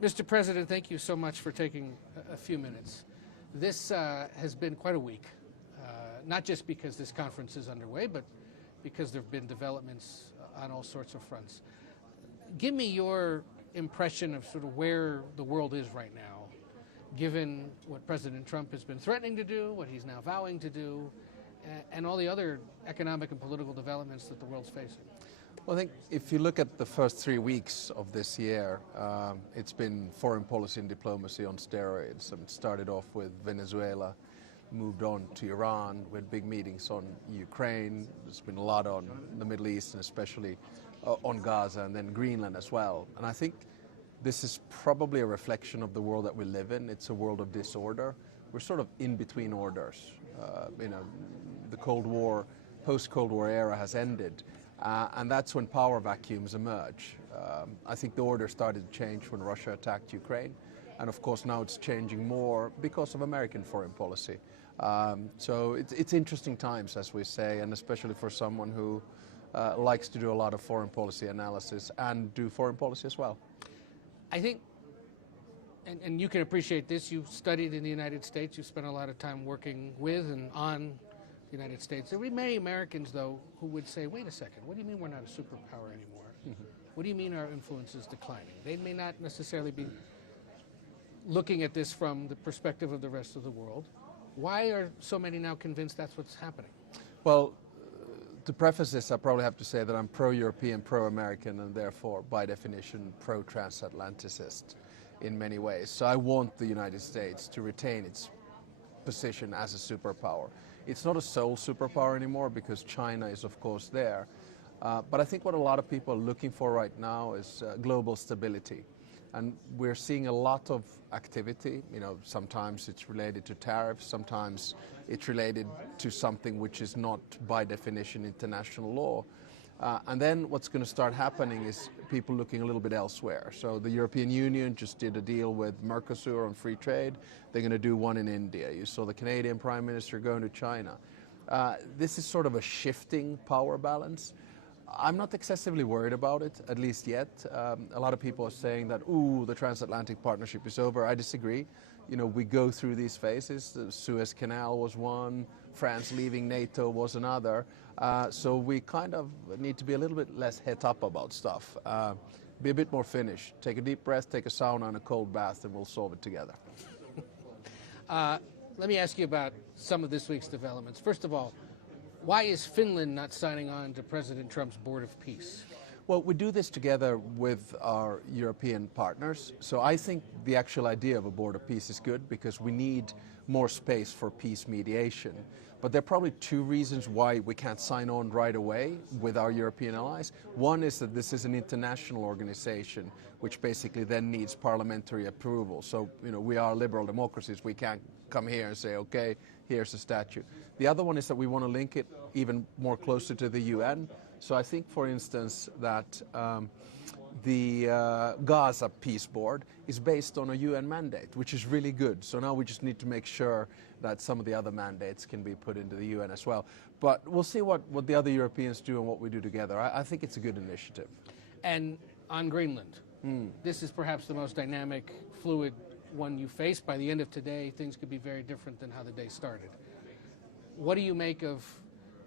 Mr. President, thank you so much for taking a few minutes. This has been quite a week, not just because this conference is underway, but because there have been developments on all sorts of fronts. Give me your impression of sort of where the world is right now, given what President Trump has been threatening to do, what he's now vowing to do, and all the other economic and political developments that the world's facing. Well, I think if you look at the first 3 weeks of this year, it's been foreign policy and diplomacy on steroids. It started off with Venezuela, moved on to Iran, with big meetings on Ukraine. There's been a lot on the Middle East and especially on Gaza, and then Greenland as well. And I think this is probably a reflection of the world that we live in. It's a world of disorder. We're sort of in between orders. The Cold War, post-Cold War era has ended. And that's when power vacuums emerge. I think the order started to change when Russia attacked Ukraine. And of course now it's changing more because of American foreign policy. So it's interesting times, as we say, and especially for someone who likes to do a lot of foreign policy analysis and do foreign policy as well. I think, and you can appreciate this, you've studied in the United States, you've spent a lot of time working with and on the United States. There will be many Americans, though, who would say, wait a second, what do you mean we're not a superpower anymore? Mm-hmm. What do you mean our influence is declining? They may not necessarily be looking at this from the perspective of the rest of the world. Why are so many now convinced that's what's happening? Well, to preface this, I probably have to say that I'm pro-European, pro-American, and therefore, by definition, pro-transatlanticist in many ways. So I want the United States to retain its position as a superpower. It's not a sole superpower anymore because China is, of course, there. But I think what a lot of people are looking for right now is global stability. And we're seeing a lot of activity. Sometimes it's related to tariffs, sometimes it's related to something which is not, by definition, international law. And then what's going to start happening is people looking a little bit elsewhere. So the European Union just did a deal with Mercosur on free trade. They're going to do one in India. You saw the Canadian Prime Minister going to China. This is sort of a shifting power balance. I'm not excessively worried about it, at least yet. A lot of people are saying that, ooh, the transatlantic partnership is over. I disagree. We go through these phases. The Suez Canal was one. France leaving NATO was another. So we kind of need to be a little bit less het up about stuff. Be a bit more Finnish. Take a deep breath, take a sauna and a cold bath, and we'll solve it together. Let me ask you about some of this week's developments. First of all, why is Finland not signing on to President Trump's Board of Peace? Well, we do this together with our European partners. So I think the actual idea of a Board of Peace is good because we need more space for peace mediation. But there are probably two reasons why we can't sign on right away with our European allies. One is that this is an international organization, which basically then needs parliamentary approval. So, we are liberal democracies. We can't come here and say, okay, here's a statute. The other one is that we want to link it even more closer to the UN. So I think, for instance, that the Gaza Peace Board is based on a UN mandate, which is really good. So now we just need to make sure that some of the other mandates can be put into the UN as well. But we'll see what the other Europeans do and what we do together. I think it's a good initiative. And on Greenland, this is perhaps the most dynamic, fluid one you face. By the end of today, things could be very different than how the day started. What do you make of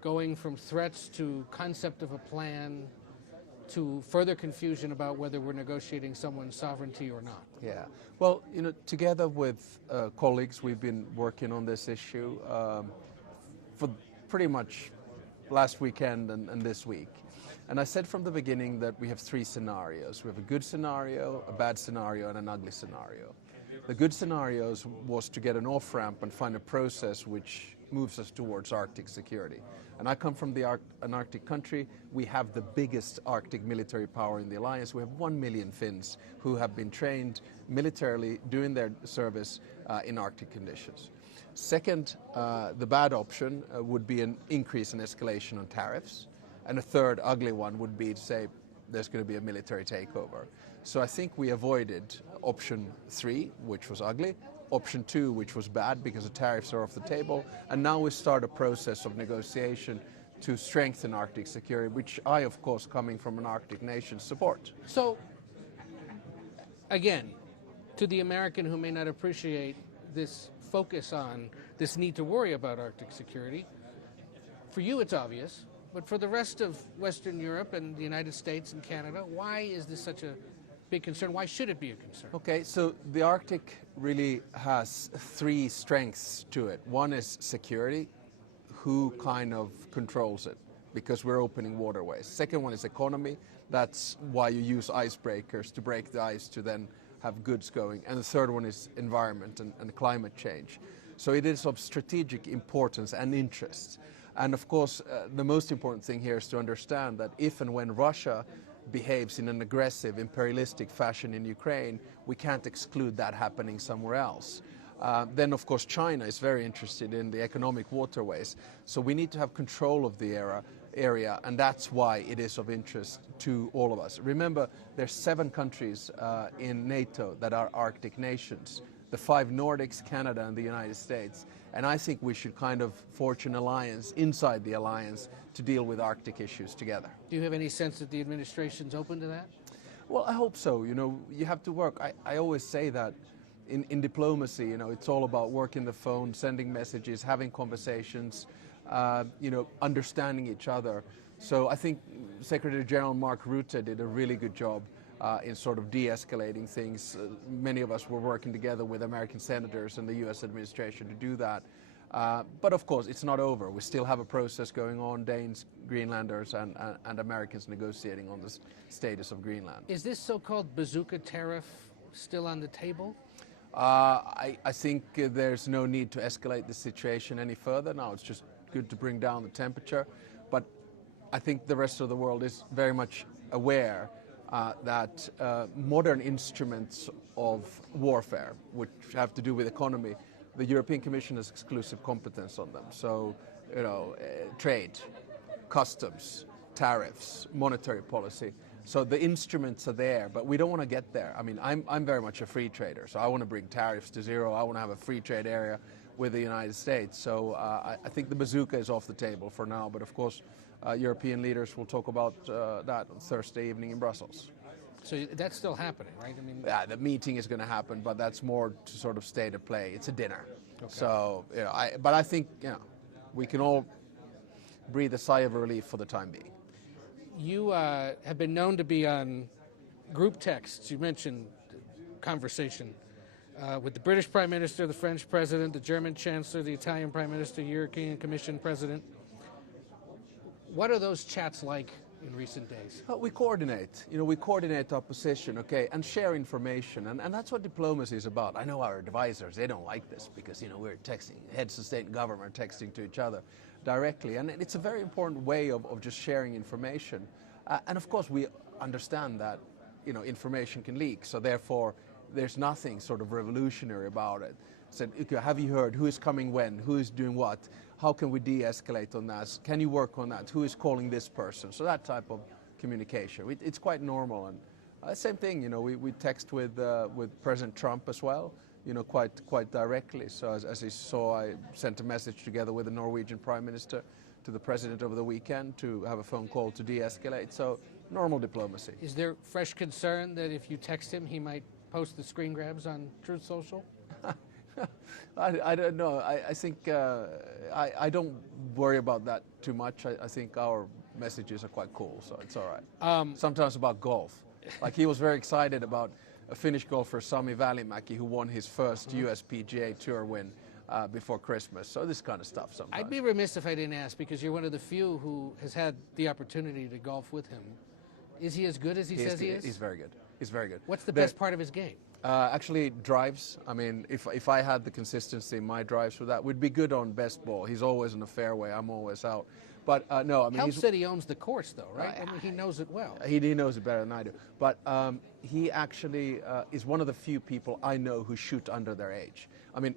going from threats to concept of a plan to further confusion about whether we're negotiating someone's sovereignty or not? Yeah. Well, together with colleagues, we've been working on this issue for pretty much last weekend and this week. And I said from the beginning that we have three scenarios. We have a good scenario, a bad scenario, and an ugly scenario. The good scenarios was to get an off-ramp and find a process which moves us towards Arctic security. And I come from an Arctic country. We have the biggest Arctic military power in the alliance. We have 1 million Finns who have been trained militarily doing their service in Arctic conditions. Second, the bad option would be an increase in escalation on tariffs. And a third ugly one would be to say there's going to be a military takeover. So I think we avoided option 3, which was ugly, option 2, which was bad because the tariffs are off the table, and now we start a process of negotiation to strengthen Arctic security, which I, of course, coming from an Arctic nation, support. So, again, To the American who may not appreciate this focus on this need to worry about Arctic security, for you it's obvious, but for the rest of Western Europe and the United States and Canada, why is this such a big concern? Why should it be a concern? Okay, so the Arctic really has three strengths to it. One is security. Who kind of controls it? Because we're opening waterways. Second one is economy. That's why you use icebreakers to break the ice to then have goods going. And the third one is environment and climate change. So it is of strategic importance and interest. And of course, the most important thing here is to understand that if and when Russia behaves in an aggressive, imperialistic fashion in Ukraine, we can't exclude that happening somewhere else. Then, of course, China is very interested in the economic waterways. So we need to have control of the area, and that's why it is of interest to all of us. Remember, there's 7 countries in NATO that are Arctic nations, the 5 Nordics, Canada, and the United States. And I think we should kind of forge an alliance inside the alliance to deal with Arctic issues together. Do you have any sense that the administration's open to that? Well, I hope so. You know, you have to work. I always say that in diplomacy, you know, it's all about working the phone, sending messages, having conversations, you know, understanding each other. So I think Secretary General Mark Rutte did a really good job in sort of de-escalating things. Many of us were working together with American senators and the U.S. administration to do that. But of course, it's not over. We still have a process going on, Danes, Greenlanders, and Americans negotiating on the status of Greenland. Is this so-called bazooka tariff still on the table? I think there's no need to escalate the situation any further. Now it's just good to bring down the temperature. But I think the rest of the world is very much aware that modern instruments of warfare, which have to do with economy, the European Commission has exclusive competence on them. So, you know, trade, customs, tariffs, monetary policy. So the instruments are there, but we don't want to get there. I mean, I'm very much a free trader, so I want to bring tariffs to zero. I want to have a free trade area with the United States. So I think the bazooka is off the table for now, but of course, European leaders will talk about that on Thursday evening in Brussels. So that's still happening, right? I mean, yeah, the meeting is going to happen, but that's more to sort of state of play. It's a dinner. Okay. So, you know, but I think, you know, we can all breathe a sigh of relief for the time being. You have been known to be on group texts. You mentioned conversation with the British Prime Minister, the French President, the German Chancellor, the Italian Prime Minister, European Commission President. What are those chats like in recent days? Well, we coordinate. You know, we coordinate our position, okay, and share information, and that's what diplomacy is about. I know our advisors, they don't like this because, you know, we're texting, heads of state and government texting to each other directly, and it's a very important way of just sharing information. And of course, we understand that, you know, information can leak, so therefore there's nothing sort of revolutionary about it. Said, okay, have you heard who is coming when, who is doing what, how can we de-escalate on that, can you work on that, who is calling this person, so that type of communication. It's quite normal, and same thing, you know, we text with President Trump as well, you know, quite directly. So as he saw, I sent a message together with the Norwegian Prime Minister to the President over the weekend to have a phone call to de-escalate, so normal diplomacy. Is there fresh concern that if you text him, he might post the screen grabs on Truth Social? I don't know. I think I don't worry about that too much. I think our messages are quite cool, so it's all right. Sometimes about golf. Like he was very excited about a Finnish golfer, Sami Välimäki, who won his first US PGA Tour win before Christmas. So this kind of stuff sometimes. I'd be remiss if I didn't ask, because you're one of the few who has had the opportunity to golf with him. Is he as good as he says he is? He's very good. He's very good. What's the best part of his game? Actually, drives. I mean, if I had the consistency in my drives for that, we'd be good on best ball. He's always in the fairway. I'm always out. But no, I mean, helps that he owns the course, though, right? I mean, he knows it well. He knows it better than I do. But he actually is one of the few people I know who shoot under their age. I mean,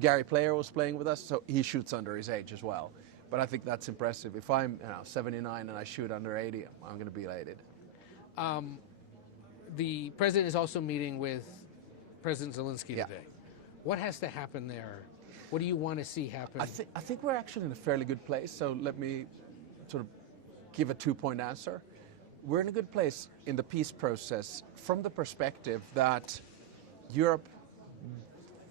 Gary Player was playing with us, so he shoots under his age as well. But I think that's impressive. If I'm 79 and I shoot under 80, I'm going to be elated. The president is also meeting with President Zelensky today. What has to happen there? What do you want to see happen? I think we're actually in a fairly good place, so let me sort of give a two-point answer. We're in a good place in the peace process from the perspective that Europe,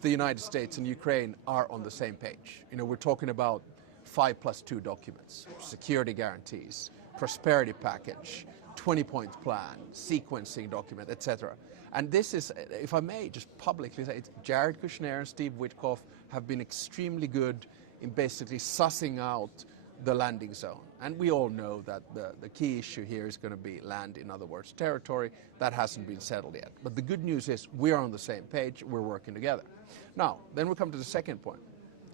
the United States and Ukraine are on the same page. We're talking about 5+2 documents, security guarantees, prosperity package, 20-point plan, sequencing document, etc. And this is, if I may just publicly say, Jared Kushner and Steve Witkoff have been extremely good in basically sussing out the landing zone. And we all know that the key issue here is going to be land, in other words, territory. That hasn't been settled yet. But the good news is we are on the same page, we're working together. Now, then we come to the second point.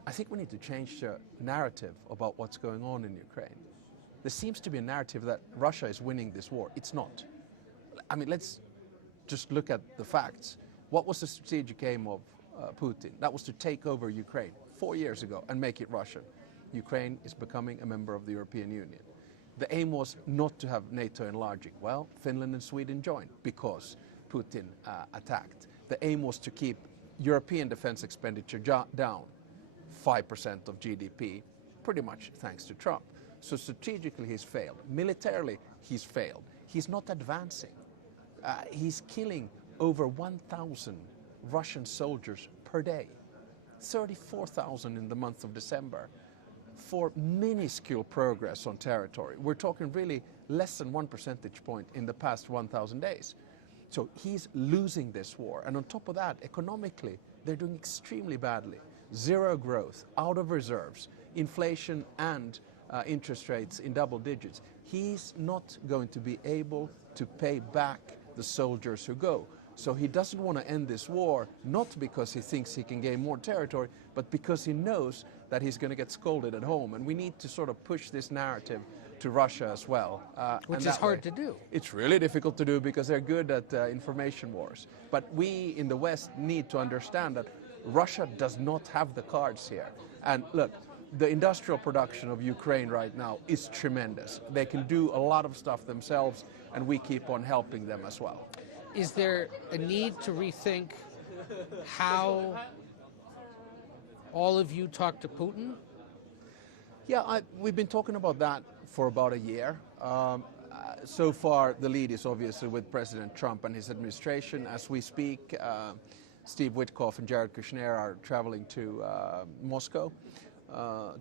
I think we need to change the narrative about what's going on in Ukraine. There seems to be a narrative that Russia is winning this war. It's not. I mean, let's just look at the facts. What was the strategic aim of Putin? That was to take over Ukraine 4 years ago and make it Russian. Ukraine is becoming a member of the European Union. The aim was not to have NATO enlarging. Well, Finland and Sweden joined because Putin attacked. The aim was to keep European defense expenditure down 5% of GDP, pretty much thanks to Trump. So strategically he's failed. Militarily he's failed. He's not advancing. He's killing over 1,000 Russian soldiers per day. 34,000 in the month of December for minuscule progress on territory. We're talking really less than 1 percentage point in the past 1,000 days. So he's losing this war. And on top of that, economically, they're doing extremely badly. Zero growth, out of reserves, inflation and interest rates in double digits. He's not going to be able to pay back the soldiers who go. So he doesn't want to end this war, not because he thinks he can gain more territory, but because he knows that he's going to get scolded at home. And we need to sort of push this narrative to Russia as well. Which is hard to do. It's really difficult to do because they're good at information wars. But we in the West need to understand that Russia does not have the cards here. And look, the industrial production of Ukraine right now is tremendous. They can do a lot of stuff themselves, and we keep on helping them as well. Is there a need to rethink how all of you talk to Putin? Yeah, we've been talking about that for about a year. So far, the lead is obviously with President Trump and his administration. As we speak, Steve Witkoff and Jared Kushner are traveling to Moscow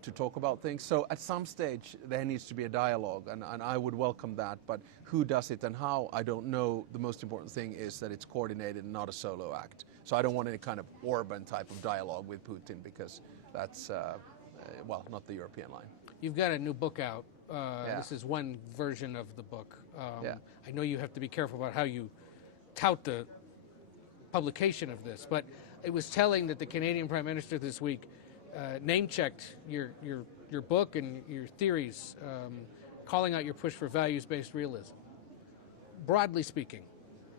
to talk about things. So at some stage, there needs to be a dialogue, and I would welcome that. But who does it and how, I don't know. The most important thing is that it's coordinated and not a solo act. So I don't want any kind of Orban type of dialogue with Putin, because that's, well, not the European line. You've got a new book out. Yeah. This is one version of the book. Yeah. I know you have to be careful about how you tout the publication of this, but it was telling that the Canadian Prime Minister this week name-checked your book and your theories, calling out your push for values-based realism. Broadly speaking,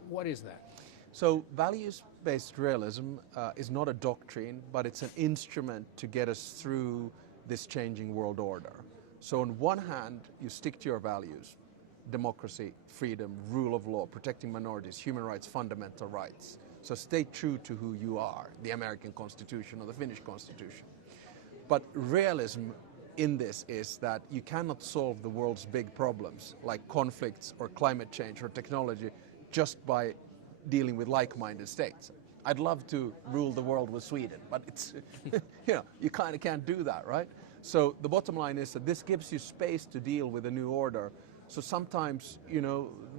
what is that? So values-based realism is not a doctrine, but it's an instrument to get us through this changing world order. So on one hand, you stick to your values: democracy, freedom, rule of law, protecting minorities, human rights, fundamental rights. So stay true to who you are, the American Constitution or the Finnish Constitution. But realism in this is that you cannot solve the world's big problems, like conflicts or climate change or technology, just by dealing with like-minded states. I'd love to rule the world with Sweden, but it's, you kind of can't do that, right? So the bottom line is that this gives you space to deal with a new order. So sometimes,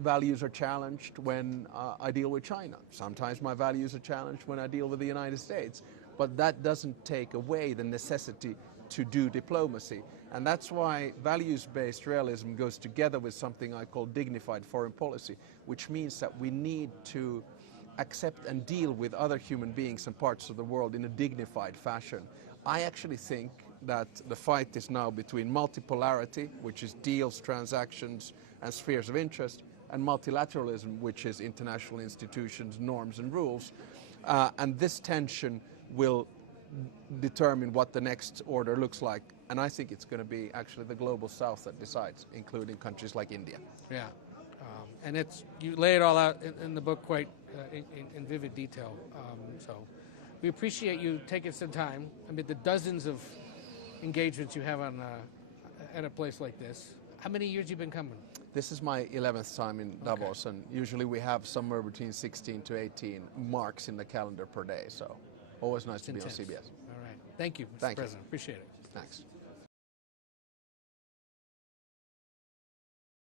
values are challenged when I deal with China. Sometimes my values are challenged when I deal with the United States. But that doesn't take away the necessity to do diplomacy. And that's why values-based realism goes together with something I call dignified foreign policy, which means that we need to accept and deal with other human beings and parts of the world in a dignified fashion. I actually think that the fight is now between multipolarity, which is deals, transactions, and spheres of interest, and multilateralism, which is international institutions, norms, and rules. And this tension will determine what the next order looks like. And I think it's going to be actually the global south that decides, including countries like India. Yeah. And you lay it all out in the book quite in vivid detail. So we appreciate you taking some time amid the dozens of engagements you have at a place like this. How many years have you been coming? This is my 11th time in Davos, and usually we have somewhere between 16 to 18 marks in the calendar per day, so always nice to be on CBS. All right. Thank you, Mr. Thank you. President. Appreciate it. Thanks.